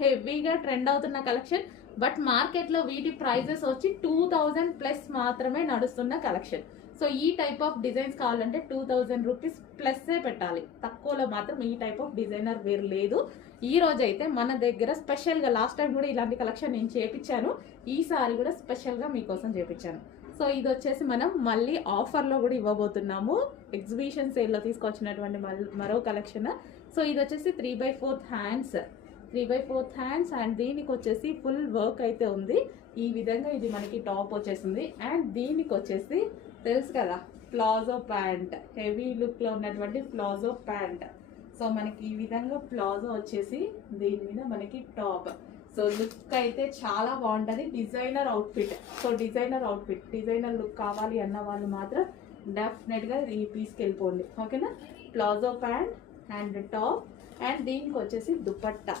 హెవీగా ట్రెండ్ అవుతున్న collection. But మార్కెట్లో వీటి ప్రైజెస్ వచ్చి 2000 ప్లస్ మాత్రమే నడుస్తున్న కలెక్షన్. సో ఈ టైప్ ఆఫ్ డిజైన్స్ కావాలంటే 2000 రూపీస్ ప్లస్సే పెట్టాలి. తక్కువలో మాత్రం ఈ టైప్ ఆఫ్ డిజైనర్ వేర్ లేదు. ఈ రోజైతే మన దగ్గర స్పెషల్గా, లాస్ట్ టైం కూడా ఇలాంటి కలెక్షన్ నేను చేపించాను, ఈసారి కూడా స్పెషల్గా మీకోసం చేపించాను. సో ఇది వచ్చేసి మనం మళ్ళీ ఆఫర్లో కూడా ఇవ్వబోతున్నాము. ఎగ్జిబిషన్ సేల్లో తీసుకొచ్చినటువంటి మరో కలెక్షన్. సో ఇది వచ్చేసి 3/4 హ్యాండ్స్, 3/4 హ్యాండ్స్ అండ్ దీనికి వచ్చేసి ఫుల్ వర్క్ అయితే ఉంది. ఈ విధంగా ఇది మనకి టాప్ వచ్చేసింది. అండ్ దీనికి వచ్చేసి తెలుసు కదా ప్లాజో ప్యాంట్, హెవీ లుక్లో ఉన్నటువంటి ప్లాజో ప్యాంట్. సో మనకి ఈ విధంగా ప్లాజో వచ్చేసి దీని మీద మనకి టాప్. సో లుక్ అయితే చాలా బాగుంటుంది. Designer outfit. So designer look కావాలి అన్న వాళ్ళు మాత్రం డెఫినెట్గా ఈ పీస్కి వెళ్ళిపోండి. ఓకేనా? Palazzo pant and top and దీనికి వచ్చేసి దుపట్టా.